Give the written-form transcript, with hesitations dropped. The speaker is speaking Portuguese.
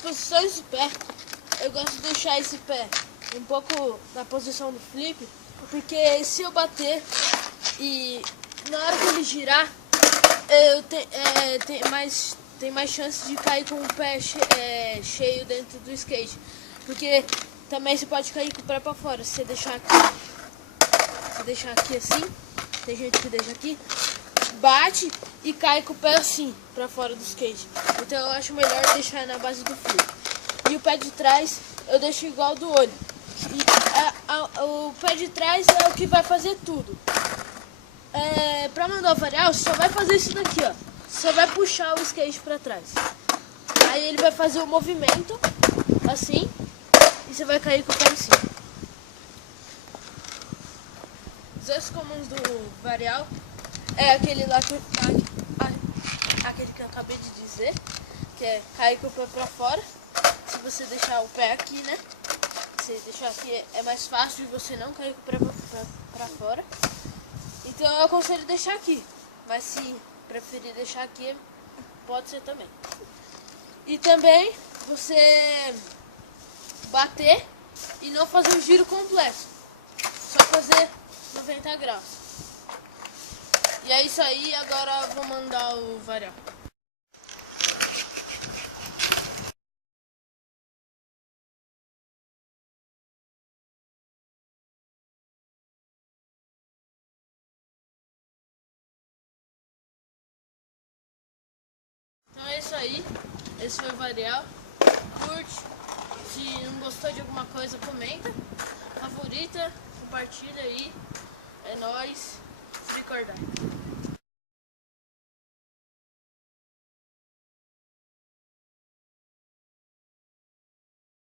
posições do pé, eu gosto de deixar esse pé um pouco na posição do flip, porque se eu bater e na hora que ele girar, tem mais chance de cair com o pé cheio dentro do skate. Porque também você pode cair com o pé pra fora. Se você deixar aqui assim, tem gente que deixa aqui, bate e cai com o pé assim pra fora do skate. Então eu acho melhor deixar na base do flip. E o pé de trás eu deixo igual do olho. E o pé de trás é o que vai fazer tudo. Pra mandar o varial, você só vai fazer isso daqui, ó. Você só vai puxar o skate pra trás. Aí ele vai fazer o movimento, assim, e você vai cair com o pé em cima. Os dois comuns do varial é aquele lá aquele que eu acabei de dizer, que é cair com o pé pra fora. Se você deixar o pé aqui, né? Se deixar aqui é mais fácil de você não cair com o pé pra fora. Então eu aconselho deixar aqui, mas se preferir deixar aqui, pode ser também. E também você bater e não fazer um giro completo, só fazer 90 graus. E é isso aí, agora eu vou mandar o varial. Então é isso aí, esse foi o varial. Curte, se não gostou de alguma coisa, comenta, favorita, compartilha aí. É nóis, se recordar.